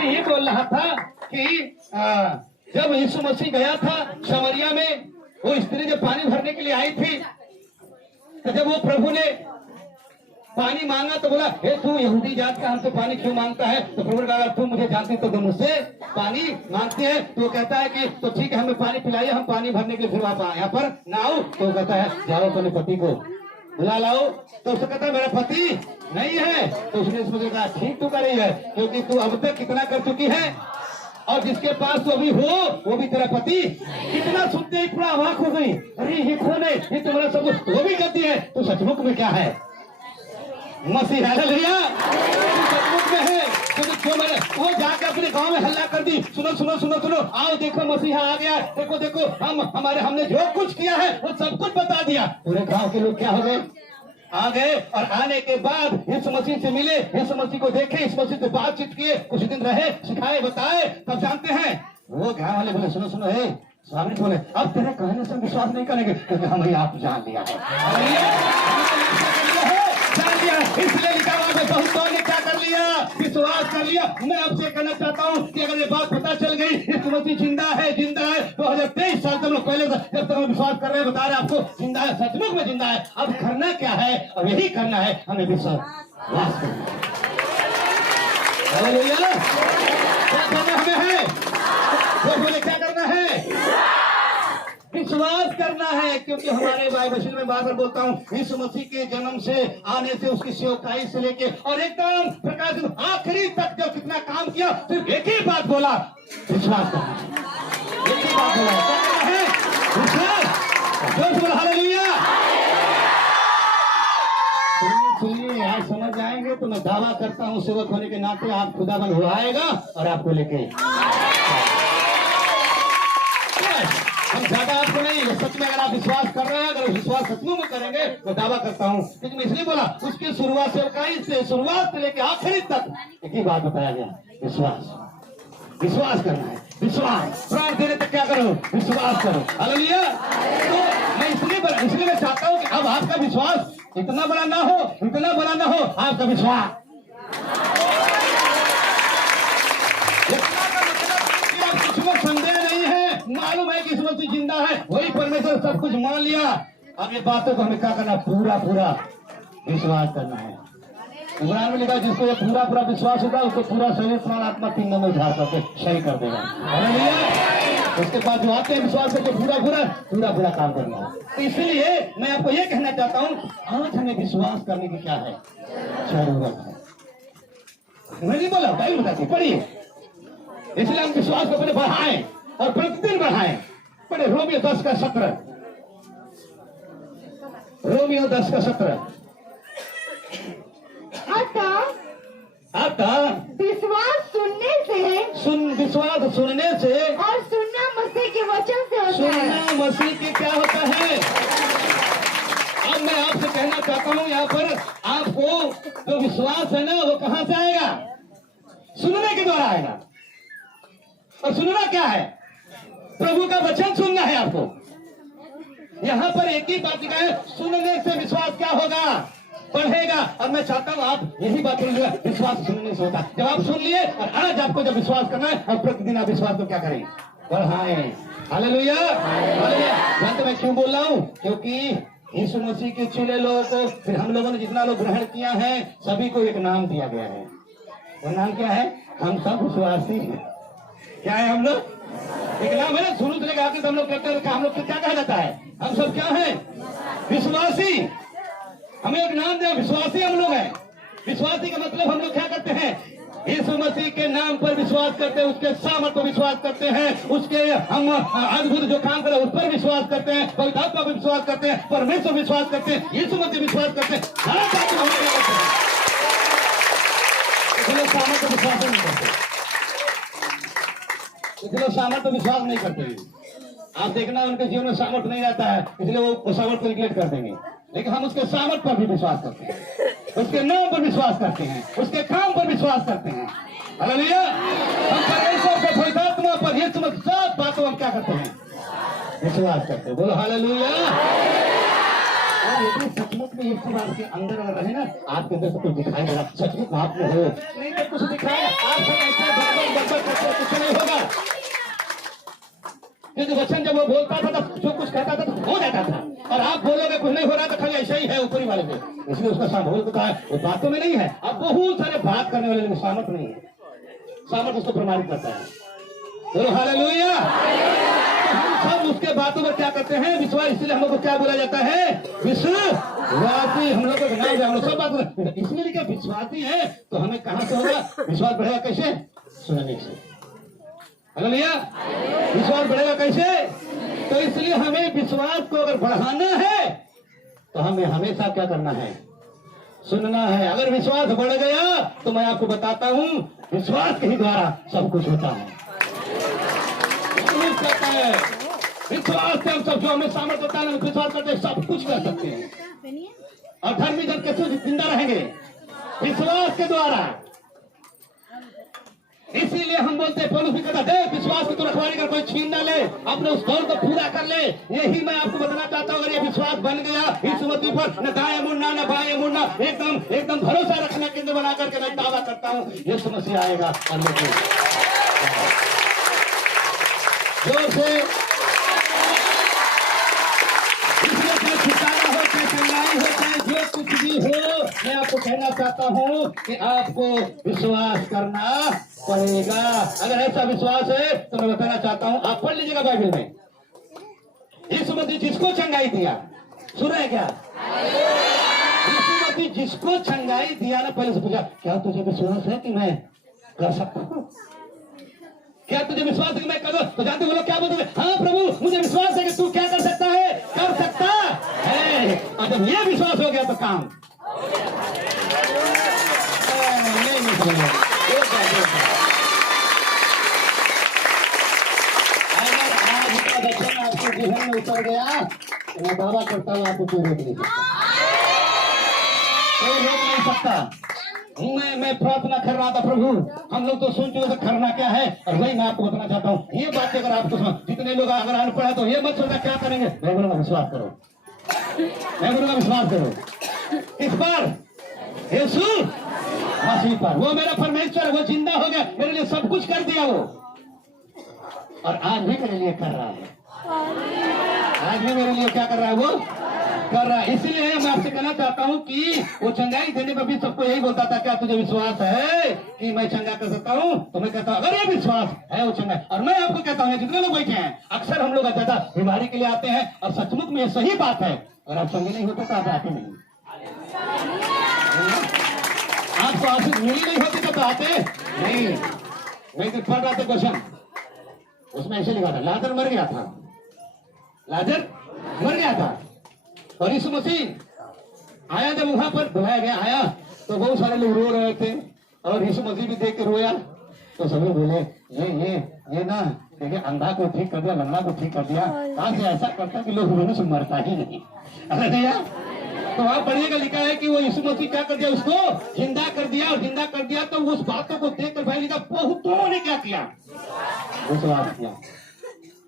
अरे ये बोल रहा था कि जब यीशु मसीह गया था शमरिया में, वो स्त्री जब पानी भरने के लिए आई थी, तो जब वो प्रभु ने पानी मांगा तो बोला, हे तू यहूदी जात का हमसे पानी क्यों मांगता है? तो प्रभु ने कहा, तू मुझे जानती तो तुम मुझसे पानी मांगती है। तो वो कहता है कि तो ठीक है, हमें पानी पिलाइए, हम पानी भरने के लिए फिर आप यहाँ पर ना आओ। तो वो कहता है, जाओ अपने पति को बुला लाओ। तो उसने कहता है, मेरा पति नहीं है। तो उसने इसमें कहा, ठीक तू कर रही है, क्योंकि तू अब तक कितना कर चुकी है, और जिसके पास तू अभी हो वो भी तेरा पति। कितना सुनते ही पूरा अवाक हो गई, अरे ये कौन है, ये तुम्हारा सब कुछ वो भी करती है, तो सचमुच में क्या है? मसीह। हालेलुया। सचमुच में है। तो मैंने वो जाकर अपने गांव में हल्ला कर दी, सुनो सुनो सुनो सुनो, आओ देखो मसीहा आ गया, देखो देखो हमने जो कुछ किया है वो सब कुछ बता दिया। पूरे गांव के लोग क्या हो गए? आ गए, और आने के बाद यीशु मसीह से मिले, यीशु मसीह को देखे, इस मसीह से बातचीत किए, कुछ दिन रहे, सिखाए बताए। तब जानते हैं वो गाँव वाले बोले, सुनो सुनो, हे स्वामी बोले, अब तेरे कहने से विश्वास नहीं करेंगे, क्योंकि हमें आप जान लिया है, जान लिया। इसलिए लिखा हुआ है, बहुतों ने क्या कर लिया? विश्वास कर लिया। मैं आपसे कहना चाहता हूँ कि अगर ये बात पता चल गई, यीशु मसीह जिंदा है, जिंदा है, 2023 साल तक लोग पहले जब तक हम विश्वास कर रहे हैं, बता रहे आपको जिंदा है, सचमुच में जिंदा है। अब करना क्या है? और यही करना है, हमें विश्वास करना है। हालेलुया। क्या करना हमें है? वो बोले क्या करना है? विश्वास करना है, क्योंकि हमारे बाइबल में बार बार बोलता हूँ, यीशु मसीह के जन्म से आने से, उसकी सेवकाई से लेके और एकदम प्रकाश आखिरी तक जो कितना काम किया, सिर्फ एक ही बात बोला, विश्वास करना है। एक ही बात बोला, क्या करना है? विश्वास। जोर बोला हालेलुया। सुनिए, आज समझ जाएंगे तो मैं दावा करता हूँ सेवक होने के नाते आप खुदाबंद हो आएगा और आपको लेके हम ज्यादा आपको नहीं, सच में अगर आप विश्वास कर रहे हैं, अगर विश्वास सचमुच में करेंगे तो दावा करता हूँ। लेकिन मैं इसलिए बोला, उसकी शुरुआत से शुरुआत से लेकर आखिरी तक एक ही बात बताया गया, विश्वास। विश्वास करना है, विश्वास। प्राण देने तक क्या करो? विश्वास करो। हालेलुया। तो मैं इसलिए मैं चाहता हूँ कि अब आपका विश्वास इतना बड़ा ना हो, इतना बड़ा ना हो आपका विश्वास। संदेह नहीं है, मालूम है कि यीशु मसीह जिंदा है, वही परमेश्वर सब कुछ मान लिया। अब ये बातों को हमें क्या करना? पूरा पूरा विश्वास करना है। कुरान में लिखा, जिसको ये पूरा पूरा विश्वास होगा उसको पूरा शरीर प्राण आत्मा तीनों में झाड़ करके सही कर देगा। हालेलुया। उसके बाद जो आते हैं विश्वास करके पूरा पूरा काम करना है। तो इसलिए मैं आपको ये कहना चाहता हूँ, आज हमें विश्वास करने की क्या है? जरूरत है। मैं नहीं बोला, बाइबल बताती, पढ़िए। इसलिए हम विश्वास को अपने बढ़ाएं और प्रतिदिन बढ़ाएं। पढ़े रोमियो 10 का 17। रोमियो 10 का 17। अतः विश्वास सुनने से और सुनना मसीह के वचन से होता है। सुनना मसीह के क्या होता है? अब मैं आपसे कहना चाहता हूँ, यहाँ पर आपको जो विश्वास है ना, वो कहाँ से आएगा? सुनने के द्वारा आएगा। और सुनना क्या है? प्रभु का वचन सुनना है आपको। यहाँ पर एक ही बात लिखा है, सुनने से विश्वास क्या होगा? बढ़ेगा। और मैं चाहता हूँ आप यही बात बोलिएगा, विश्वास सुनने से होता है। जब आप सुन लिए, और आज आपको जब विश्वास करना है, और प्रतिदिन आप विश्वास को क्या करें? बढ़ाएं। हालेलुया। हालेलुया। तो मैं क्यों बोल रहा हूँ? क्योंकि यीशु मसीह के चुने लोगों को, फिर हम लोगों ने जितना लोग ग्रहण किया है, सभी को एक नाम दिया गया है। वो नाम क्या है? हम सब विश्वासी हैं। क्या है हम लोग? एक नाम है ना, शुरू से लेकर आखिर हम लोग कहते हैं, हम लोग क्या कहा जाता है? हम सब क्या हैं? विश्वासी। हमें एक नाम दिया, विश्वासी हम लोग हैं। विश्वासी का मतलब हम लोग क्या करते हैं? यीशु मसीह के नाम पर विश्वास करते हैं, उसके सामर्थ पर विश्वास करते हैं, उसके हम अद्भुत जो काम करे उस पर विश्वास करते हैं, पवित्र आत्मा पर विश्वास करते हैं, परमेश्वर विश्वास करते हैं, यीशु मसीह विश्वास करते हैं। सामर्थ विश्वास नहीं करते, इसलिए सामर्थ विश्वास नहीं करते। आप देखना उनके जीवन में सामर्थ नहीं रहता है, इसलिए वो सामर्थ निगलेक्ट कर देंगे। लेकिन हम उसके सामर्थ पर भी विश्वास करते हैं, उसके नाम पर विश्वास करते हैं, उसके काम पर विश्वास करते हैं। हालेलुया। हम परमेश्वर पर, पवित्र आत्मा पर, ये सब बातों हम क्या करते हैं? विश्वास करते हैं। बोलो हालेलुया। और यदि सचमुच में इस बात के अंदर अगर रहे ना, आपके अंदर से कुछ दिखाई देगा, सचमुच आप में हो नहीं तो कुछ दिखाए। आप सब ऐसे क्योंकि वचन जब वो बोलता था तो जो कुछ कहता था तो हो जाता था। और आप बोलोगे कुछ नहीं हो रहा तो खाली ऐसा ही है ऊपरी वाले से, इसलिए उसका सामूहिक कहा है वो बातों में नहीं है। अब बहुत सारे बात करने वाले में सामर्थ नहीं है, सामर्थ उसको प्रमाणित करता है। बोलो हालेलुया। तो हम सब उसके बातों में क्या करते हैं? विश्वास। इसलिए हम लोग को क्या बोला जाता है? विश्वासी। हम लोग को नाम है, हम लोग सब बात इसलिए लिखा विश्वासी है। तो हमें कहां से होगा विश्वास? बढ़ेगा कैसे? सुनने से। हालेलुया। विश्वास बढ़ेगा कैसे? तो इसलिए हमें विश्वास को अगर बढ़ाना है तो हमें हमेशा क्या करना है? सुनना है। अगर विश्वास बढ़ गया तो मैं आपको बताता हूं विश्वास के ही द्वारा सब कुछ होता है। करता है विश्वास से हम सब जो हमें सामर्थ्य होता है विश्वास करते हैं सब कुछ कर सकते हैं। और धर्मी जन कैसे जिंदा रहेंगे? विश्वास के द्वारा। इसीलिए हम बोलते हैं पौलुस भी कहता है विश्वास की तो रखवाली कर कोई छीन ना ले, अपने उस दौड़ को पूरा कर ले। यही मैं आपको बताना चाहता हूँ। अगर ये विश्वास बन गया इस मृत्यु पर न दाएं मुड़ना न बाएं मुड़ना, एकदम एकदम भरोसा रखना केंद्र बना करके मैं दावा करता हूँ ये समस्या आएगा। जोर से इसमें चाहे छुटकारा हो चाहे चंगाई हो चाहे जो कुछ भी हो, मैं आपको कहना चाहता हूँ कि आपको विश्वास करना पड़ेगा। अगर ऐसा विश्वास है तो मैं बताना चाहता हूँ, आप पढ़ लीजिएगा बाइबल में यीशु मसीह जिसको चंगाई दिया, सुन रहे क्या? यीशु मसीह जिसको चंगाई दिया ना, पहले से पूछा क्या तुझे विश्वास है कि मैं कर सकता हूँ? क्या तुझे विश्वास है कि मैं करूं? तो जानते वो लोग क्या बोलते? हाँ प्रभु मुझे विश्वास है कि तू क्या कर सकता है, कर सकता है। और जब ये विश्वास हो गया तो काम अगर आज का वचन आपके जीवन में उतर गया तो मैं दावा करता हूँ आपको कोई रोक नहीं सकता, कोई रोक नहीं सकता। मैं प्रार्थना कर रहा था प्रभु हम लोग तो सुन चुके थे करना क्या है, और वही मैं आपको बताना चाहता हूँ। ये बातें अगर आपको जितने लोग अगर अनपढ़ है तो ये मत सोचा क्या करेंगे। मैं बोलूंगा विश्वास करो, मैं बोलूंगा विश्वास करो इस पर यीशु मसीह पर। वो मेरा परमेश्वर है, वो जिंदा हो गया, मेरे लिए सब कुछ कर दिया वो, और आज भी मेरे लिए कर रहा है। आज भी मेरे लिए क्या कर रहा है? वो कर रहा है। इसीलिए मैं आपसे कहना चाहता हूँ कि वो चंगाई देने पर भी सबको यही बोलता था क्या तुझे विश्वास है कि मैं चंगा कर सकता हूँ? तो मैं कहता हूँ अगर ये विश्वास है वो चंगा। और मैं आपको कहता हूँ जितने लोग बैठे हैं अक्सर हम लोग ज्यादा बीमारी के लिए आते हैं, और सचमुच में ये सही बात है। और आप चंगे नहीं होते तो आप आते नहीं, आपको आशीष मिली नहीं होती तो आते नहीं। मैं तो पढ़ रहा था क्वेश्चन, उसमें ऐसे लिखा था लाजर मर गया था, लाजर मर गया था, और यीशु मसीह आया। जब वहां पर बुलाया गया आया तो बहुत सारे लोग रो रहे थे, और यीशु मसीह भी देख के रोया। तो सभी बोले ये ना देखिए अंधा को ठीक कर दिया, लंगड़ा को ठीक कर दिया, कहां से ऐसा करता कि लोग रोने से मरता ही नहीं। अरे भैया तो आप पढ़िएगा लिखा है कि वो यीशु मसीह क्या कर दिया, उसको जिंदा कर दिया, और जिंदा कर दिया तो उस बातों को देख कर भाई लिखा बहुतों ने क्या किया, विश्वास किया।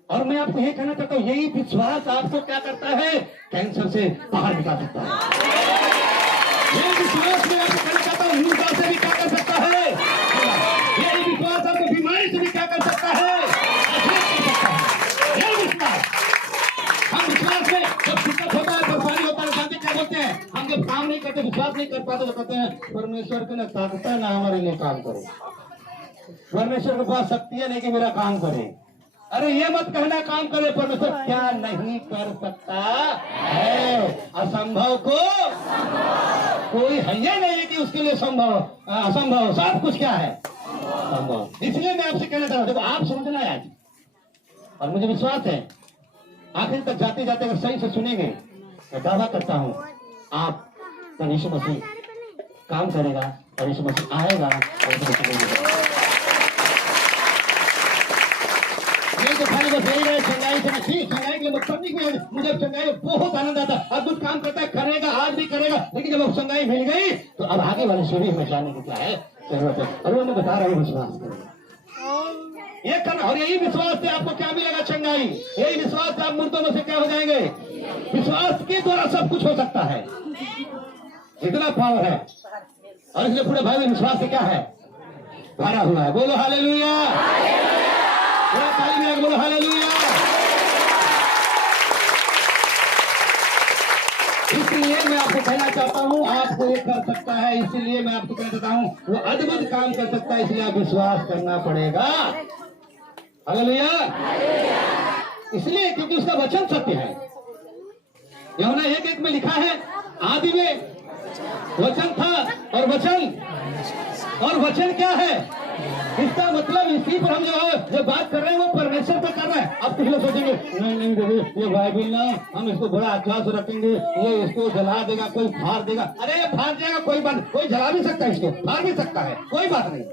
और मैं आपको ये कहना चाहता हूँ यही विश्वास आपको क्या करता है, कैंसर से बाहर निकाल सकता है। ये विश्वास मैं आपको कहना चाहता हूँ मूर्खता से भी क्या कर सकता है, यही विश्वास आपको बीमारी से भी क्या कर सकता है, यही विश्वास। हम विश्वास में जब दिक्कत होता है, परेशानी होता है, जानते क्या बोलते हैं? हम जब काम नहीं करते, विश्वास नहीं कर पाते तो कहते हैं परमेश्वर की ना ताकत है ना हमारे लिए काम करे, परमेश्वर के पास शक्ति है नहीं कि मेरा काम करे। अरे ये मत कहना काम करे, परमेश्वर क्या नहीं कर सकता है, असंभव को कोई है ये नहीं कि उसके लिए संभव असंभव सब कुछ क्या है संभव। इसलिए मैं आपसे कहना चाहता हूँ देखो आप समझना है आज, और मुझे विश्वास है आखिर तक जाते जाते अगर सही से सुनेंगे तो दावा करता हूँ आप तो यीशु मसीह काम करेगा, और यीशु मसीह आएगा और तो खाली बस यही रहे चंगाई से ठीक, चंगाई के लिए मुझे चंगाई बहुत आनंद आता, अद्भुत काम करता है, करेगा आज भी करेगा। लेकिन जब अब चंगाई मिल गई तो अब आगे वाली सीढ़ी में जाने की क्या है जरूरत है, और वो मैं बता रहा हूँ विश्वास करेगा ये करना। और यही विश्वास से आपको क्या मिलेगा? चंगाई। यही विश्वास से आप मुर्दों में से क्या हो जाएंगे? विश्वास के द्वारा सब कुछ हो सकता है, इतना पावर है। और इसलिए पूरे भाई विश्वास से क्या है भरा हुआ है। बोलो हालेलुया, बोलो हालेलुया। इसीलिए मैं आपको कहना चाहता हूँ, आपको ये कर सकता है, इसीलिए मैं आपको कहना चाहता हूँ वो अद्भुत काम कर सकता है, इसलिए आप विश्वास करना पड़ेगा। हालेलुया। इसलिए क्योंकि उसका वचन सत्य है। यूहन्ना 1:1 में लिखा है, आदि में वचन था और वचन क्या है? इसका मतलब इसी पर हम जो बात कर रहे हैं वो परमेश्वर पे कर रहे हैं। अब कुछ लोग सोचेंगे नहीं देखो ये बाइबल ना, हम इसको बड़ा अच्छा से रखेंगे, ये इसको जला देगा, कोई फाड़ देगा। अरे फाड़ जाएगा, कोई बात, कोई जला भी सकता है, इसको फाड़ भी सकता है, कोई बात नहीं,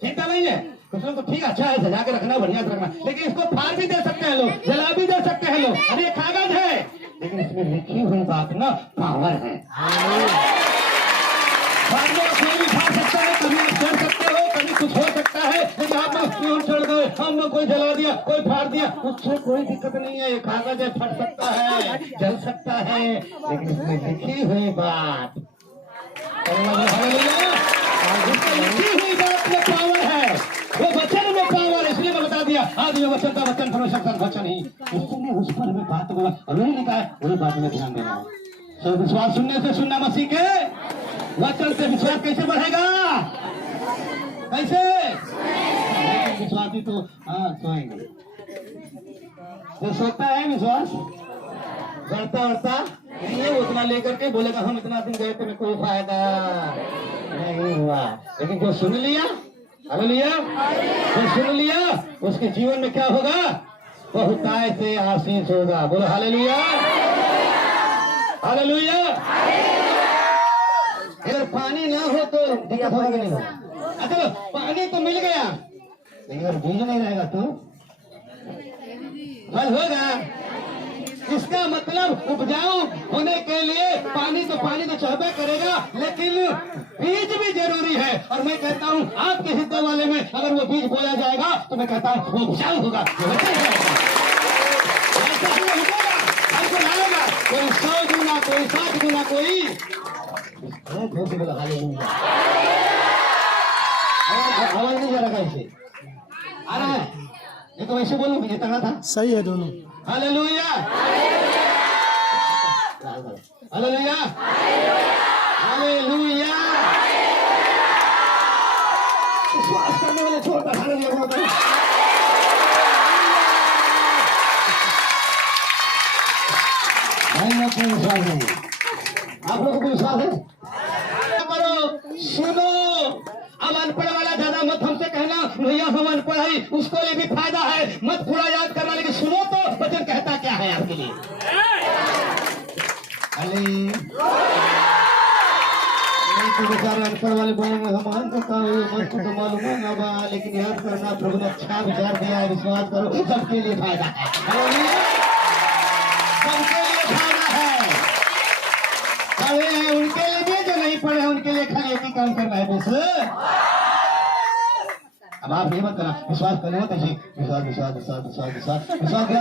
चिंता नहीं है। कुछ लोग तो ठीक अच्छा है, सजा के रखना, बढ़िया से रखना, लेकिन इसको फाड़ भी दे सकते हैं लोग, जला भी दे सकते हैं लोग। अरे ये कागज है, लेकिन इसमें लिखी हुई बात ना पावर है। कोई भी फाड़ सकता है, कभी आप कर सकते हो, कभी कुछ हो सकता है, लेकिन आप लोग क्यों छोड़ गए? हम लोग कोई जला दिया, कोई फाड़ दिया, उससे कोई दिक्कत नहीं है। कागज है, फट सकता है, जल सकता है, लेकिन इसमें लिखी हुई बात, जिसमें लिखी हुई बात में पावर है, वो वचन में पावर है। इसलिए मैं बता दिया, आज ये वचन का वचन परमेश्वर का वचन ही, इसलिए उस पर भी बात बोला और वही लिखा है, वही बात में ध्यान देना है। तो विश्वास सुनने से सुनना, मसीह के वचन से विश्वास कैसे बढ़ेगा? कैसे? विश्वासी तो हाँ सोएंगे, जो सोता है विश्वास बढ़ता बढ़ता नहीं है, उतना लेकर के बोलेगा हम इतना दिन गए थे, कोई फायदा नहीं हुआ। लेकिन जो सुन लिया, हालेलुया, जो सुन लिया उसके जीवन में क्या होगा? बहुतायत से आशीष होगा। बोलो हालेलुया, हालेलुया। अगर पानी ना हो तो दिक्कत होगा कि नहीं होगा? अच्छा पानी तो मिल गया, लेकिन अगर बीज नहीं रहेगा तो फल होगा। इसका मतलब उपजाऊ होने के लिए पानी तो चाहबे करेगा, लेकिन बीज भी जरूरी है। और मैं कहता हूँ आपके हिस्से वाले में अगर वो बीज बोया जाएगा तो मैं कहता हूँ वो उपजाऊ होगा, लाएगा, कोई 100 गुना, कोई 60 गुना, कोई आवाज नहीं जा रहा इसे आ रहा है, ये तो वैसे बोलूं, ये तगड़ा था, सही है दोनों। Hallelujah, hallelujah, hallelujah. विश्वास करने वाले छोटा हालेलुया बोलते हैं। भाई आपको विश्वास नहीं, आप लोगों को विश्वास है? सुनो, अब अनपढ़ वाला ज्यादा मत हमसे कहना भैया हम अनपढ़ है, उसको लिए भी फायदा है, मत पूरा याद करना, लेकिन सुनो तो वचन कहता क्या है आपके लिए। अरे नहीं तो बेचारे अनपढ़ वाले बोलेंगे हम तो मालूम है ना बा, लेकिन याद करना प्रभु ने अच्छा विचार दिया है, विश्वास करो, सबके लिए फायदा है, सबके लिए फायदा है। अरे उनके लिए जो नहीं पढ़े उनके लिए खाली एक ही काम करना है बस। अब आप ये मत करना, विश्वास करने मत ऐसे विश्वास विश्वास विश्वास विश्वास विश्वास विश्वास किया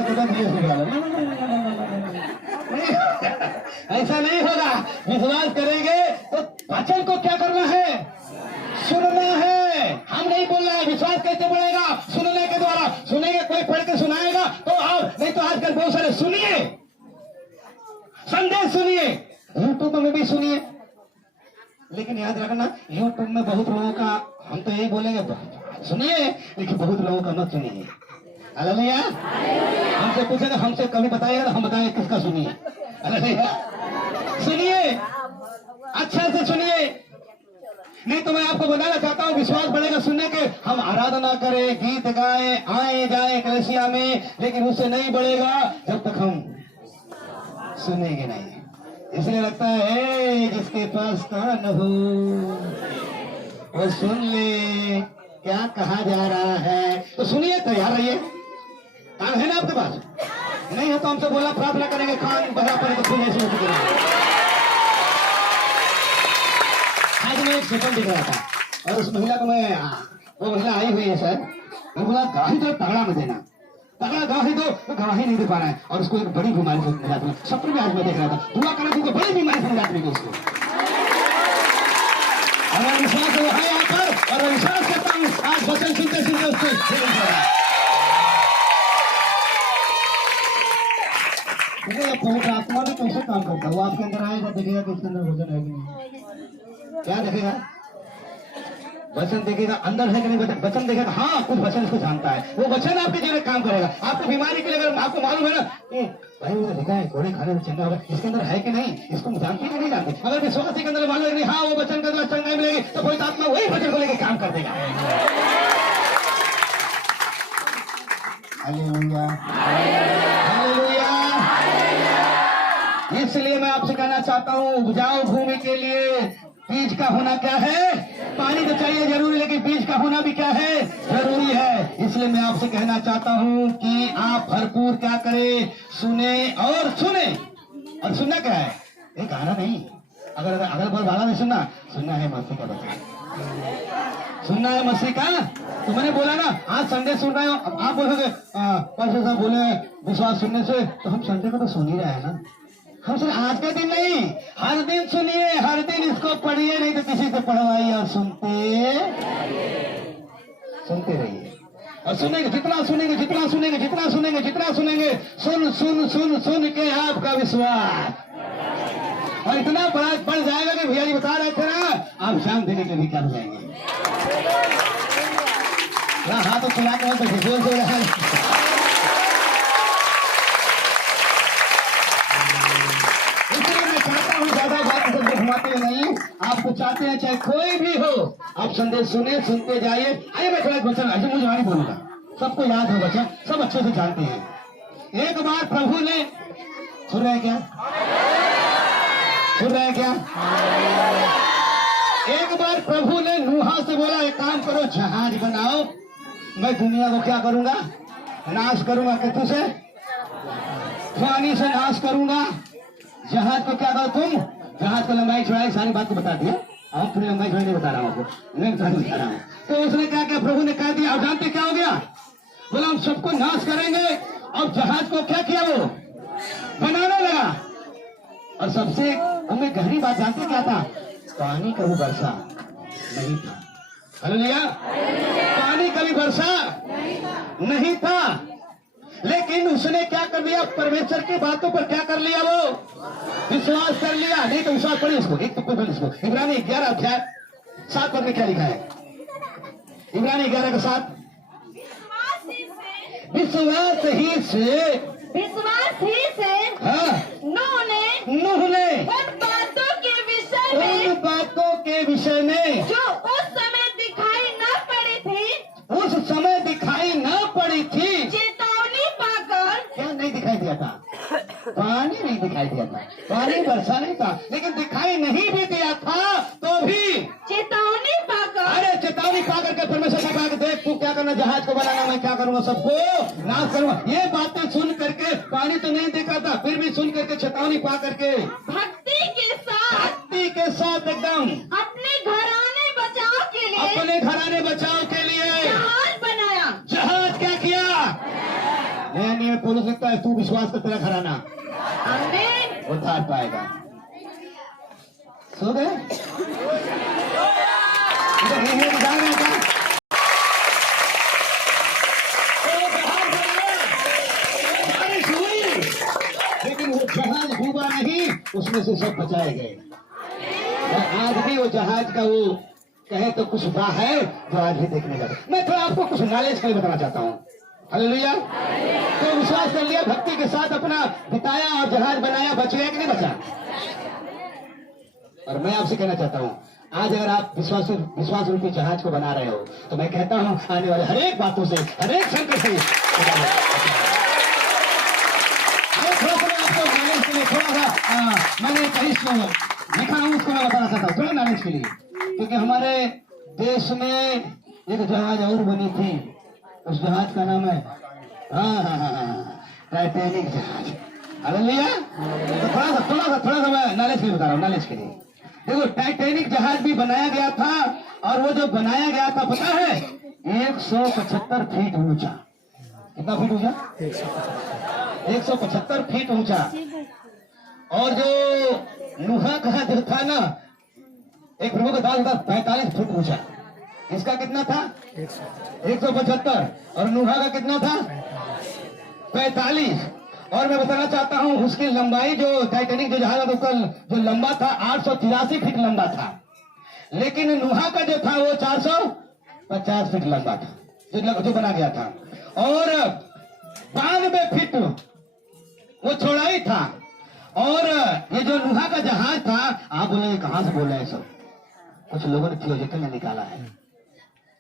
ऐसा नहीं होगा। विश्वास करेंगे तो वचन को क्या करना है? सुनना है। हम नहीं बोल रहे हैं विश्वास कैसे बढ़ेगा? सुनने के द्वारा। सुनेंगे, कोई पढ़ के सुनाएगा तो आओ, नहीं तो आजकल बहुत सारे सुनिए, संदेश सुनिए, यूट्यूब में भी सुनिए, लेकिन याद रखना यूट्यूब में बहुत लोगों का, हम तो यही बोलेंगे सुनिए, लेकिन बहुत लोगों का मत सुनिए। हालेलुया। हमसे पूछेगा, हमसे कभी बताइएगा, हम बताएंगे किसका सुनिए। हालेलुया। सुनिए, अच्छा से सुनिए, नहीं तो मैं आपको बताना चाहता हूँ विश्वास बढ़ेगा सुनने के। हम आराधना करें, गीत गाएं, आए जाए कलेसिया में, लेकिन उससे नहीं बढ़ेगा जब तक हम सुनेंगे नहीं। इसलिए लगता है जिसके पास कान हो वो सुन ले क्या कहा जा रहा है, तो सुनिए, तैयार रहिए। कान है ना आपके पास? नहीं है तो हमसे बोला, प्रार्थना करेंगे, कान बहरा पड़े तो फिर ऐसे होते। आज मैं एक स्वप्न दिख रहा था और उस महिला को वो महिला आई हुई है सर, मैं बोला गाही तो तगड़ा में देना, तगड़ा गवाही दो, तो गवाही नहीं दे पा रहा है और उसको एक बड़ी बीमारी से मिला था। सपने में आज मैं देख रहा था, दुआ करें क्योंकि बड़ी बीमारी से मिला था उसको। और विश्वास है यहाँ पर, और विश्वास करता हूँ आज वचन सुनते सुनते उसको पवित्र आत्मा भी कैसे काम करता है? वो आपके अंदर आएगा, देखेगा कि इसके अंदर वजन है कि नहीं। क्या देखेगा? वचन देखेगा अंदर है कि नहीं, वचन देखेगा, हाँ कुछ वचन इसको जानता है, वो वचन आपके जीवन में काम करेगा। आपको बीमारी के लिए अगर आपको मालूम है ना, भाई वो लिखा है घोड़े खाने में चंगा होगा, इसके अंदर है कि नहीं, इसको जानते कि नहीं जानते, अगर विश्वासी के अंदर मालूम है हाँ वो वचन के अंदर चंगाई मिलेगी, तो कोई आत्मा वही वचन को लेकर काम कर देगा। Hallelujah, hallelujah. इसलिए मैं आपसे कहना चाहता हूँ, उपजाऊ भूमि के लिए बीज का होना क्या है? पानी तो चाहिए जरूरी, लेकिन बीज का होना भी क्या है? जरूरी है। इसलिए मैं आपसे कहना चाहता हूँ कि आप भरपूर क्या करें, सुने और सुने। और सुनना क्या है? एक गाना नहीं, अगर अगल बगल वाला नहीं सुनना, सुनना है मसीह का वचन, सुनना है मसीह का। तो मैंने बोला ना, आज संडे सुन रहे हो, अब आप बोलोगे पास्टर साहब बोले विश्वास सुनने से, तो हम संडे को तो सुन ही रहे हैं ना। हम सिर्फ आज के दिन नहीं, हर दिन सुनिए, हर दिन इसको पढ़िए, नहीं तो किसी को पढ़वाइए और सुनते रहिए। और सुनेंगे, जितना सुनेंगे, जितना सुनेंगे, जितना सुनेंगे, जितना सुनेंगे, सुन सुन सुन सुन के आपका विश्वास और इतना बढ़ जाएगा कि भैया जी बता रहे थे ना, आप एग्जाम देने के लिए कर जाएंगे। हाथ तो चला के जोर से रहा। घुमाते नहीं, आपको चाहते हैं चाहे कोई भी हो, आप संदेश सुने, सुनते जाइए। आइए मैं थोड़ा वचन ऐसे मुझे नहीं बोलूंगा, सबको याद है वचन, सब अच्छे से जानते हैं। एक बार प्रभु ने, सुन रहे हैं क्या? सुन रहे हैं क्या? एक बार प्रभु ने नूहा से बोला, एक काम करो, जहाज बनाओ, मैं दुनिया को क्या करूंगा? नाश करूंगा। कितने से? पानी से नाश करूंगा। जहाज को क्या करो तुम? जहाज को लंबाई चौड़ाई सारी बात को बता दिया। अब पूरी लंबाई चौड़ाई नहीं बता रहा हूँ आपको, नहीं बता रहा हूँ। तो उसने क्या किया? प्रभु ने कह दिया। अब जानते क्या हो गया? बोला हम सबको नाश करेंगे। और जहाज को क्या किया? वो बनाने लगा। और सबसे हमें गहरी बात जानते क्या था? पानी कभी वर्षा नहीं था। हालेलुया। पानी कभी वर्षा नहीं था, लेकिन उसने क्या कर लिया? परमेश्वर की बातों पर क्या कर लिया? वो विश्वास कर लिया। नहीं तो विश्वास पढ़िए इसको, एक तो पढ़िए इसको। इब्रानी 11 अध्याय 7 पद में क्या लिखा है? इब्रानी 11 के 7, विश्वास ही से हाँ नूह ने उन बातों के विषय में जो उस समय दिखाई न पड़ी थी, चेतावनी पाकर। क्या नहीं दिखाई दिया था? पानी नहीं दिखाई दिया था, पानी वर्षा नहीं था, लेकिन दिखाई नहीं भी दिया था तो भी चेतावनी पाकर। अरे चेतावनी पाकर के परमेश्वर ने कहा कि देख तू क्या करना, जहाज को बनाना, मैं क्या करूंगा, सबको नाश करूंगा। ये बातें सुन करके, पानी तो नहीं दिखा था, फिर भी सुन करके चेतावनी पा करके भक्ति के साथ एकदम अपने घराने बचाव के लिए जहाज बनाया। जहाज क्या किया? नहीं पुलिस लिखता है, तू विश्वास कर, तेरा घराना आमीन उद्धार पाएगा। सो गए? लेकिन वो जहाज डूबा नहीं, उसमें से सब बचाए गए। और आज भी वो जहाज का वो कहे तो कुछ बा है जो आज भी देखने लगे। मैं थोड़ा आपको कुछ नॉलेज के लिए बताना चाहता हूँ। हालेलुया। तो विश्वास कर लिया, भक्ति के साथ अपना बिताया और जहाज बनाया, बच गया कि नहीं बचा? और मैं आपसे कहना चाहता हूँ, आज अगर आप विश्वास रूपी जहाज को बना रहे हो, तो मैं कहता हूँ आने वाले हरेक बातों से, हरेक संकट से थोड़ा सा मैंने कहीं लिखा हूँ, उसको मैं बताना चाहता हूँ थोड़ा नॉलेज के लिए। क्योंकि हमारे देश में एक जहाज और बनी थी, उस जहाज का नाम है टाइटैनिक जहाज। हालेलुया। तो थोड़ा सा मैं नॉलेज के लिए बता रहा हूँ, नॉलेज के लिए। देखो टाइटैनिक जहाज भी बनाया गया था, और वो जो बनाया गया था पता है 175 फीट ऊंचा। कितना फीट ऊंचा? 175 फीट ऊंचा। और जो नूहा का जो था ना, एक प्रभु का दास था 45 फुट ऊंचा। इसका कितना था? 175। और नूहा का कितना था? 45। और मैं बताना चाहता हूं उसकी लंबाई जो टाइटैनिक जो जहाज था उसका जो लंबा था 883 फीट लंबा था, लेकिन नूहा का जो था वो 450 फीट लंबा था जो बना गया था, और 92 फीट वो चौड़ाई था। और ये जो नूहा का जहाज था, आप बोले कहां से बोल रहे हैं सब, कुछ लोगों ने थियोलॉजिकल में निकाला है,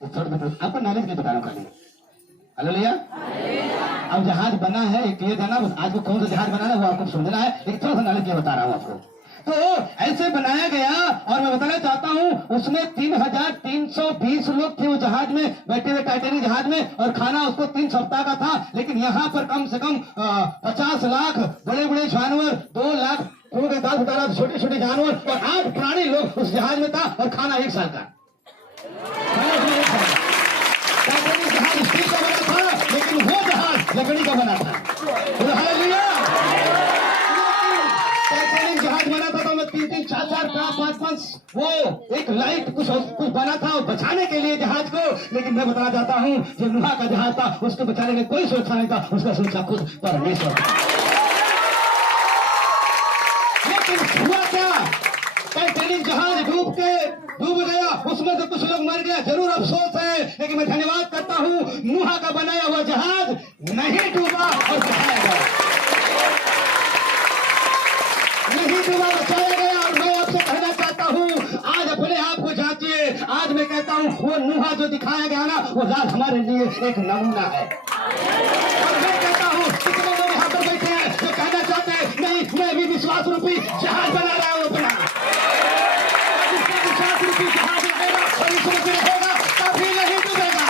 आपको नॉलेज नहीं बता रहा हूं खाली। हालेलुया। अब जहाज बना है एक क्लियर जाना, आज को कौन सा जहाज बना है वो आपको समझना है, लेकिन थोड़ा सा नॉलेज ये बता रहा हूं आपको। तो ऐसे बनाया गया, और मैं बताना चाहता हूं उसमें 3320 लोग थे वो जहाज में बैठे हुए टाइटैनिक जहाज में, और खाना उसको 3 सप्ताह का था। लेकिन यहाँ पर कम से कम 50 लाख बड़े बड़े जानवर, 2 लाख छोटे छोटे जानवर और 8 प्राणी लोग उस जहाज में था, और खाना 1 साल का। टाइटैनिक जहाज स्टील का बना था, लेकिन वो जहाज लकड़ी का बना था। हालेलुया। टाइटैनिक जहाज बना था तो मैं 3-3, 4-4, 5-5 वो एक लाइट कुछ बना था बचाने के लिए जहाज को। लेकिन मैं बताना चाहता हूं जो नूहा का जहाज था उसको बचाने के कोई सुरक्षा नहीं था, उसका सुरक्षा खुद परमेश्वर था। लेकिन हुआ क्या, टाइटैनिक जहाज डूब गया, उसमें से कुछ लोग मर गए, जरूर अफसोस है, लेकिन मैं धन्यवाद करता हूं नूहा का बनाया हुआ जहाज नहीं डूबा और बचाया गया, नहीं डूबा, बचाया गया। और मैं आपसे कहना चाहता हूं आज अपने आप को जांचिए। आज मैं कहता हूं वो नूहा जो दिखाया गया ना, वो राज हमारे लिए एक नमूना है। और मैं कहता हूं कितने लोग यहाँ पर बैठे हैं जो कहना चाहते हैं नहीं मैं भी विश्वास रूपी जहाज बना रहा हूं अपना, विश्वास रूपी जहाज रहेगा और इसमें भी रहेगा, कभी नहीं डूबेगा।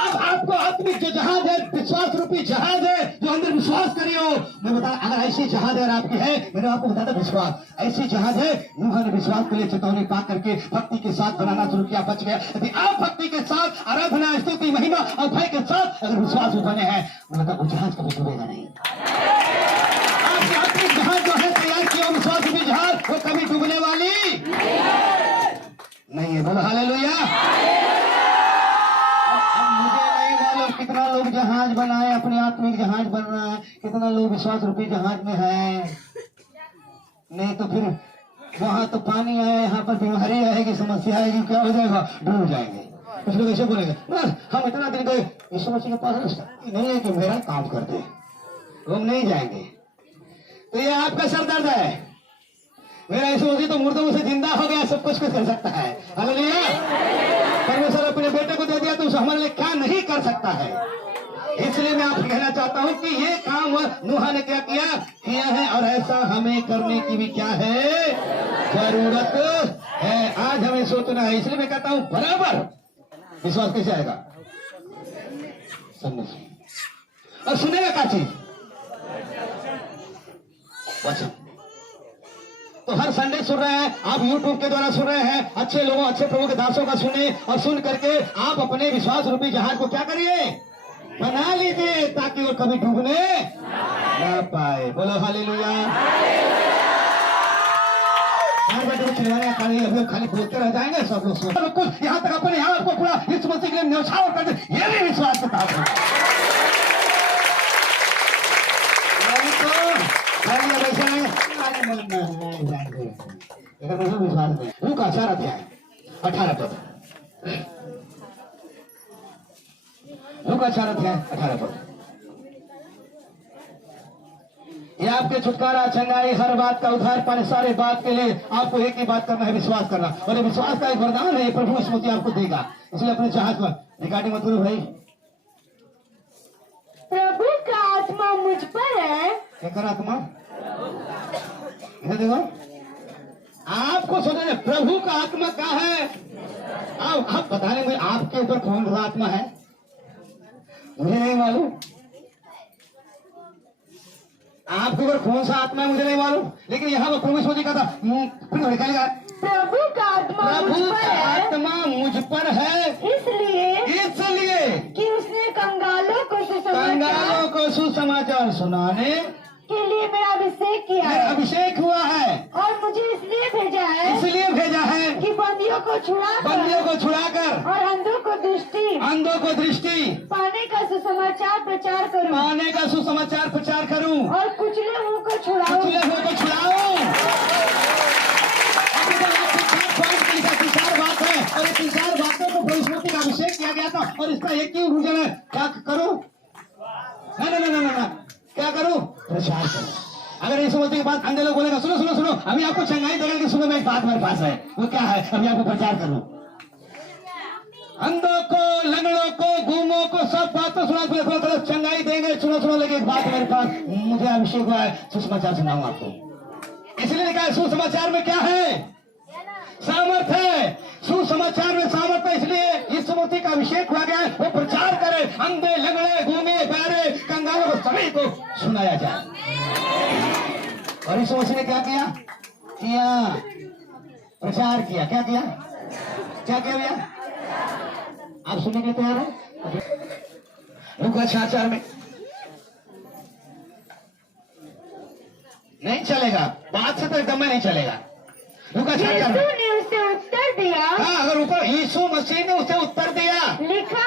अब आपको आत्मिक जो जहाज है, विश्वास रूपी जहाज है, जो अंदर विश्वास करियो। मैं बता, अगर ऐसी जहाज अगर आपकी है, मैंने आपको बताया था विश्वास ऐसी जहाज है। नूहा ने विश्वास के लिए चेतावनी पा करके भक्ति के साथ बनाना शुरू किया, बच गया। यदि आप भक्ति के साथ आराधना, स्तुति, महिमा और भय के साथ अगर विश्वास बने हैं, मैं बताऊं जहाज कभी डूबेगा नहीं। आपकी आत्मिक जहाज जो है तैयार किया विश्वास रूपी जहाज, वो कभी डूबने वाली नहीं है। बोलो हालेलुया। कितना लोग जहाज बनाए, अपने आत्मिक जहाज बन रहा है, कितना लोग विश्वास रूपी जहाज में है। नहीं तो फिर वहां तो पानी आए, यहाँ पर बीमारी आएगी, समस्या आएगी, क्या हो जाएगा, डूब जाएंगे। कुछ लोग ऐसे बोलेंगे हम इतना दिन गए यीशु मसीह के पास नहीं है कि मेरा काम कर दे, हम नहीं जाएंगे। तो ये आपका सर दर्द है। मेरा यीशु मसीह तो मुर्दों से जिंदा हो गया, सब कुछ कर सकता है। हालेलुया। परमेश्वर अपने बेटे को दे दिया तो हमारे लिए क्या नहीं कर सकता है। इसलिए मैं आपसे कहना चाहता हूं कि ये काम नूहा ने क्या किया है, और ऐसा हमें करने की भी क्या है, जरूरत है। आज हमें सोचना है। इसलिए मैं कहता हूं बराबर विश्वास कैसे आएगा, सुनने से। और सुनेगा क्या चीज, वचन। तो हर संडे सुन रहे हैं आप, यूट्यूब के द्वारा सुन रहे हैं, अच्छे लोगों, अच्छे प्रभु के दासों का सुने, और सुन करके आप अपने विश्वास रूपी जहाज को क्या करिए, बना लीजिए, ताकि वो कभी डूबने ना पाए। बोलो हालेलुया। खाली बोलते रह जाएंगे सब लोग, कुछ यहाँ तक अपने यहाँ आपको पूरा यीशु मसीह के लिए न्यौछावर कर दे, ये भी विश्वास के साथ है। विश्वास नहीं। लूका 4 अध्याय 18 पद, लूका 4 अध्याय 18 पद। ये आपके छुटकारा, चंगाई, हर बात का उद्धार पाने, सारे बात के लिए आपको एक ही बात करना है, विश्वास करना। और ये विश्वास का एक वरदान है, प्रभु इस मसीह आपको देगा। इसलिए अपने जहाज पर रिकॉर्डिंग मत करो भाई। प्रभु का आत्मा मुझ पर है। क्या कर आत्मा, इधर देखो, आपको सोचना है प्रभु का आत्मा क्या है। आप बताने में आपके ऊपर कौन सा आत्मा है, मुझे नहीं मालूम। आपके ऊपर कौन सा आत्मा है मुझे नहीं मालूम, लेकिन यहाँ पर प्रभु यीशु जी का था, निकालेगा प्रभु का आत्मा मुझ पर है, इसलिए कि उसने कंगालों को सुसमाचार सुनाने के लिए मेरा अभिषेक किया है। अभिषेक हुआ है, और मुझे इसलिए भेजा है कि बंदियों को छुड़ा कर अंधों को दृष्टि, पाने का सुसमाचार प्रचार करूं, पाने का सुसमाचार प्रचार करूं, और कुचले हुओं को छुड़ाऊं। कुचले हुए को छुड़ाऊं। अभी तो आपको 4 पॉइंट की 4 बात है, और ये 4 बातों को प्रभु का अभिषेक किया गया था, और इसका एक ही भूजन है, क्या करूं? ना, क्या करूं? प्रचार करूं। अगर यीशु मसीह की बात अंधे लोग बोलेगा, सुनो सुनो सुनो, अभी आपको चंगाई देगा कि सुनो, मैं एक बात मेरे पास है, वो क्या है? अभी आपको प्रचार करूं। अंधों को, लंगड़ों को, गूंगों को सब बातों सुना, थोड़ा चंगाई देंगे, सुनो सुनो, लेकिन एक बात मेरे पास, मुझे अभिषेक हुआ है, सुसमाचार सुनाऊं आपको। इसलिए लिखा है सुसमाचार में क्या है? सामर्थ है। सुसमाचार में सामर्थ है, इसलिए यीशु मसीह का अभिषेक हुआ गया है, वो प्रचार करे, अंधे, लंगड़े, गूंगे, बहरे, कंगालों को सभी को सुनाया जाए। और यीशु मसीह ने क्या किया? प्रचार किया। क्या किया भैया? आप सुनने के लिए तैयार है? लूका 4:4 में नहीं चलेगा, बात से तो एकदम में नहीं चलेगा। लूका 4:4 यीशु में ने उसे उत्तर दिया। हाँ, अगर ऊपर यीशु मसीह ने उसे उत्तर दिया, लिखा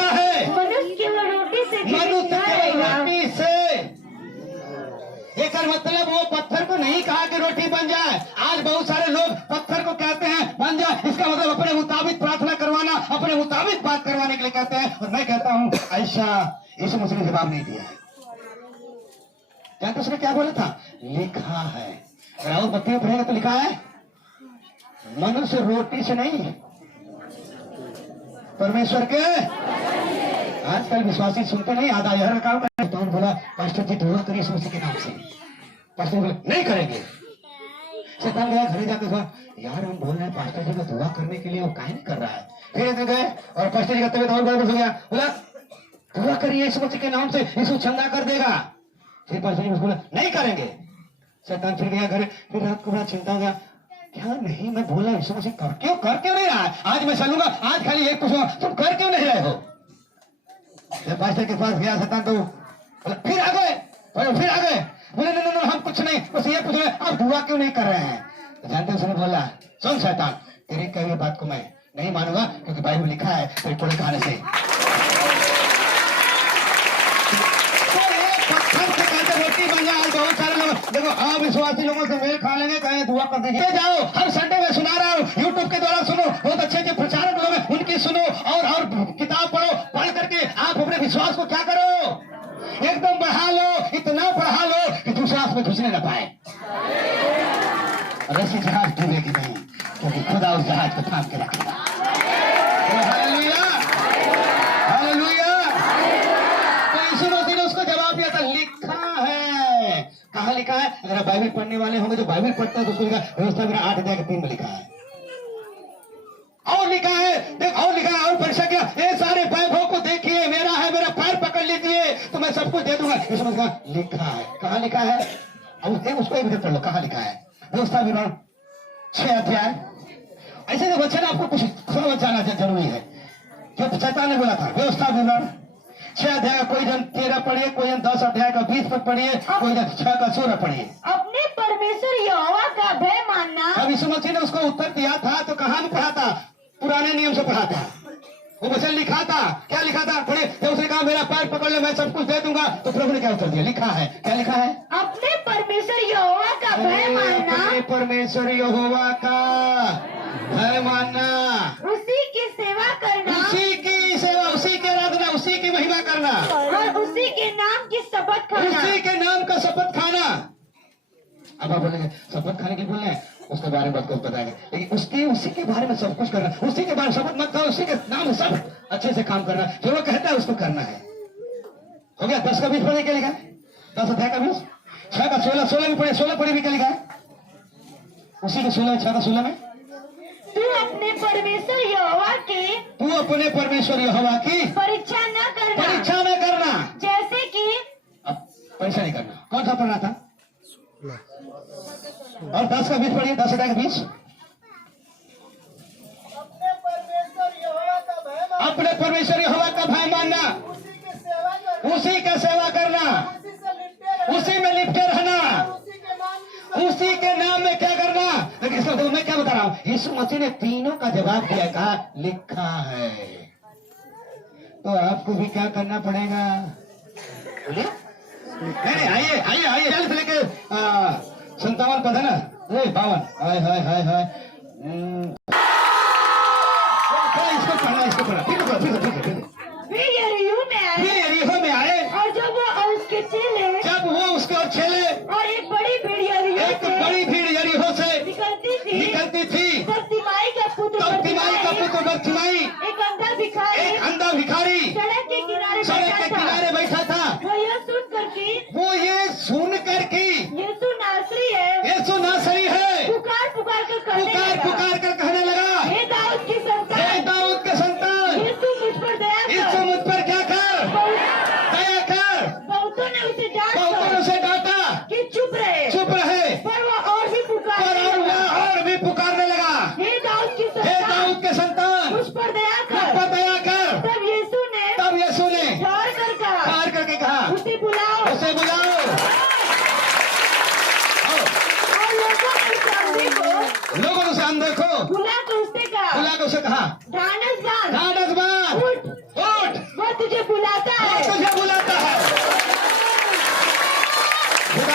है मनुष्य केवल रोटी से जीवित मनुष्य न केवल रहेगा। रोटी से। एकर मतलब वो पत्थर को नहीं कहा कि रोटी बन जाए। आज बहुत सारे लोग पत्थर को कहते हैं बन जाए, इसका मतलब अपने मुताबिक प्रार्थना करवाना, अपने मुताबिक बात करवाने के लिए कहते हैं। और मैं कहता हूँ ऐसा यीशु मसीह ने जवाब नहीं दिया है। क्या उसने क्या बोला था? लिखा है। राहुल पत्ती में पढ़ेगा तो लिखा है मनुष्य रोटी से नहीं, परमेश्वर के। आजकल विश्वासी सुनते नहीं, आधा यह काम करते। तो बोला पास्टर जी दुआ करिए यीशु मसीह के नाम से। पास्टर बोले नहीं करेंगे। शैतान गया घरे जाकर कहा यार हम बोल रहे हैं पास्टर जी को दुआ करने के लिए, वो काहे नहीं कर रहा है। फिर गए और पास्टर जी का तबीयत और गड़बड़ हो गया। बोला दुआ करिए यीशु मसीह के नाम से, यीशु चंगा कर देगा। फिर पास्टर जी बोला नहीं करेंगे। शैतान फिर गया घरे। फिर रात को बड़ा चिंता हो गया, क्या नहीं मैं बोला यीशु मसीह कर क्यों नहीं रहा है? आज मैं चलूंगा, आज खाली एक पूछूंगा तुम कर क्यों नहीं रहे हो? जब पास्टर के पास गया शैतान तो फिर आ गए। बोले नहीं हम कुछ नहीं, बस ये पूछ रहे आप दुआ क्यों नहीं कर रहे हैं? तो जानते उसने बोला सुन शैतान, तेरी कही हुई बात को मैं नहीं मानूंगा, क्योंकि बाइबल में लिखा है तेरे कोड़े खाने से। रोटी बन जाए। बहुत सारे लोग देखो अविश्वासी लोगों से मेल खा लेंगे, कहें दुआ कर दीजिए। जाओ हर संडे में सुना रहा हूँ, यूट्यूब के द्वारा सुनो, बहुत अच्छे प्रचारक लोग हैं उनकी सुनो, और किताब पढ़ो। पढ़ करके आप अपने विश्वास को क्या करो, एकदम बढ़ा लो, इतना बढ़ा लो कि दूसरा उसमें घुसने न पाए। रस्सी जहाज डूबेगी नहीं, क्योंकि खुदा उस जहाज को थाम के रखेगा। Hallelujah, hallelujah. तो यीशु मसीह ने उसको जवाब दिया था लिखा है। कहाँ लिखा है? अगर आप बाइबल पढ़ने वाले होंगे, जो बाइबल पढ़ते हैं तो उसको लिखा व्यवस्था मेरा 8:3 में लिखा है। और लिखा है देख, और लिखा है, और परीक्षा किया, ये सारे वैभव को देखिए, मेरा है, मेरा पैर पकड़ लीजिए तो मैं सब कुछ दे दूंगा। यीशु मसीह कहा लिखा है। कहाँ लिखा है? अब उसको एक पढ़ लो, कहाँ लिखा है? व्यवस्था विवरण 6 अध्याय। ऐसे तो वचन आपको कुछ समझ जाना जरूरी है। जो शैतान ने बोला था व्यवस्था विवरण 6 अध्याय, कोई जन 13 पढ़िए, कोई जन 10 अध्याय का 20 पद पढ़िए, कोई जन 6 का 16 पढ़िए। अपने परमेश्वर यहोवा का भय मानना। अब यीशु मसीह ने उसको उत्तर दिया था तो कहाँ में पढ़ा था? पुराने नियम से पढ़ा था। वो वचन लिखा था। क्या लिखा था? पढ़े। जब उसने कहा मेरा पैर पकड़ ले मैं सब कुछ दे दूंगा, तो प्रभु ने क्या उत्तर दिया? लिखा है। क्या लिखा है? अपने परमेश्वर यहोवा का भय मानना। अपने परमेश्वर यहोवा का भय मानना, उसी की सेवा करना, उसी की सेवा, उसी की आराधना, उसी की महिमा करना, और उसी के नाम की शपथ खाना। उसी के नाम का शपथ खाना। अब आप बोलेंगे शपथ खाने के बोल रहे हैं, उसके बारे में बात को बताएंगे, लेकिन उसी के बारे में सब कुछ करना, उसी के बारे में शपथ मत खाओ, उसी के नाम सब अच्छे से काम करना, जो वो कहता है उसको करना है। हो गया? 10 का 20 पढ़े क्या लिखा है? 10 अध्याय का 20, 6 का 16, 16 भी पढ़े, 16 पढ़े भी क्या लिखा है? उसी के 16, 6 का 16 में तू अपने परमेश्वर यहोवा की परीक्षा न करना, जैसे कि अब परीक्षा नहीं करना। कौन सा पढ़ना था? और 10 का 20 पढ़िए, 10 अध्याय का 20। अपने परमेश्वर यहोवा का भय मानना, उसी का सेवा करना, उसी में लिपटे रहना, उसी के नाम में क्या करना। लेकिन इसका मैं क्या बता रहा हूँ, यीशु मसीह ने तीनों का जवाब दिया, कहा लिखा है। तो आपको भी क्या करना पड़ेगा? बोलिए। नहीं, आइए आइए आइए, 40 लेके 57 पद है ना, 52, हाय हाय हाय हाय। इसको पढ़ना, ठीक है ठीक है ठीक है ठीक है। वे यरीहो में आए, वे यरीहो में आए, और जब वो उसके चेले, जब वो उसके और चेले, और एक बड़ी भीड़ यरीहो एक से बड़ी भीड़ यरीहो से निकलती थी, तब तब तिमाई का पुत्र बर्तिमाई एक अंधा भिखारी, एक अंधा भिखारी सड़क के किनारे बैठा था। वो यह सुन कर कि यीशु नासरी है, यीशु नासरी है, पुकार पुकार कर कहने लगा, हे दाऊद की संतान, यीशु मुझ पर दया यीशु कर। मुझ पर क्या कर, दया कर। बहुतों ने उसे डांटा कि चुप रहे, पर वो और भी पुकारने लगा, हे दाऊद की संतान, मुझ पर दया कर। तब यीशु ने ठहर करके कहा, उसे बुलाओ। और लोगों ने उसे अंधे को बुला कर उसे कहा, ढांढस बांध, उठ, वो तुझे बुलाता है। खुदा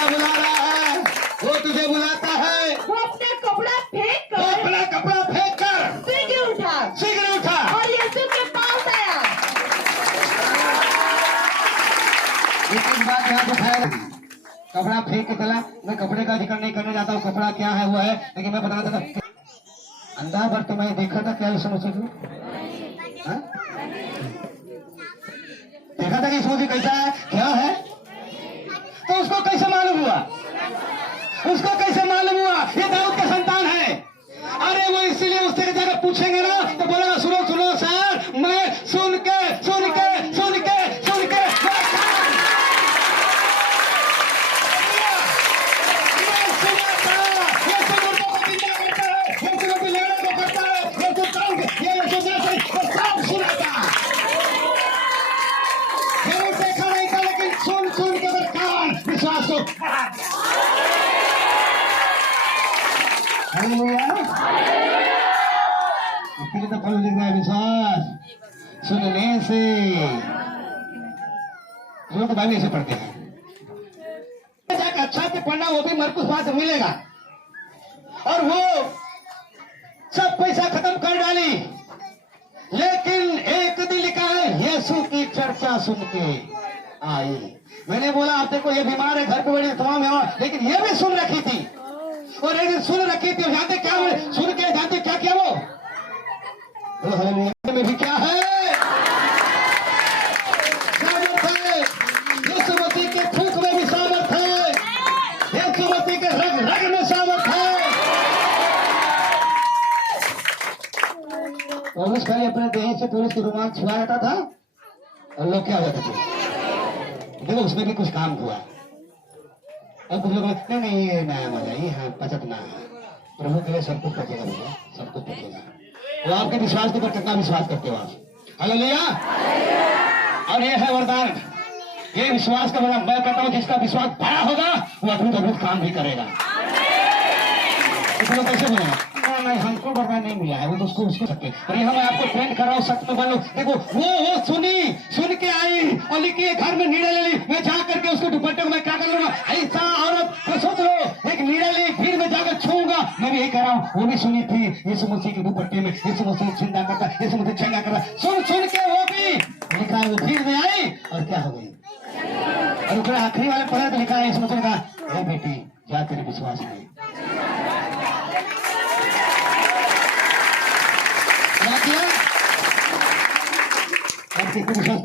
बुला रहा है, वो तुझे बुलाता है। वो अपना कपड़ा फेंक वो कर अपना कपड़ा फेंक कर शीघ्र उठा और यीशु के पास आया। एक बात यहाँ दिखाया, कपड़ा फेंक के चला। मैं कपड़े का जिक्र नहीं करने जाता हूँ, कपड़ा क्या है वो है, लेकिन मैं बताना चाहता हूँ, अंधा पर तो मैं देखा था क्या यीशु मसीह को? हाँ? देखा था कि यीशु मसीह कैसा है, क्या है, तो उसको कैसे मालूम हुआ? ये दाऊद का संतान है। अरे वो इसीलिए उससे जाकर पूछेंगे ना तो बोलेगा, सुनो सर, मैं सुन के देखा नहीं था, लेकिन सुन के कान विश्वास को। इसलिए तो फल लिख रहा है, विश्वास सुनने से। लोग तो बाइबल ऐसे पढ़ते हैं, जाकर अच्छा से पढ़ना, वो भी मरकुस वहां से मिलेगा। और वो सब पैसा खत्म कर डाली, लेकिन एक दिन लिखा है, यीशु की चर्चा सुन के आई। मैंने बोला, आप देखो ये बीमार है, घर पे बड़ी तमाम है, लेकिन ये भी सुन रखी थी, और एक दिन सुन रखी थी। जानते क्या सुन के, जानते क्या किया वो? में भी क्या है, सामर्थ है। यीशु मसीह के फूंक में भी सामर्थ है, यीशु मसीह के रग में सामर्थ है। पौलुस खाली अपने देह से पुरुष के रुमाल छुआ जाता था और लोग क्या होते थे। देखो उसमें भी कुछ काम हुआ। अब कुछ लोग नहीं ये नया मजा, ये हाँ पचतना है, प्रभु के लिए सब कुछ पचेगा भैया, सब कुछ पचेगा। वो आपके विश्वास के ऊपर कितना विश्वास करते हो आप? हालेलुया। और ये है वरदान, ये विश्वास का वरदान। मैं कहता हूँ जिसका विश्वास बड़ा होगा वो अद्भुत काम भी करेगा। तो कैसे बोलेगा? नहीं, हमको वरदान नहीं मिला है, वो तो उसको सकते। और यहाँ मैं आपको ट्रेंड कर रहा हूँ, सच में मान लो। देखो वो सुन के आई और लिखी, घर में नीड़े ले ली। मैं जा करके उसको दुपट्टे को मैं क्या करूंगा, ऐसा औरत तो सोच लो, एक नीड़े ली, फिर मैं जाकर छूंगा। मैं भी यही कह रहा हूँ, वो भी सुनी थी यीशु मसीह के दुपट्टे में, यीशु मसीह चिंता करता, यीशु मसीह चंगा करता। सुन के वो भी लिखा है, वो भीड़ में आई और क्या हो गई। और ऊपर आखिरी वाले पढ़ा तो लिखा है, यीशु मसीह ने कहा, हे बेटी जा तेरे विश्वास में क्या किया?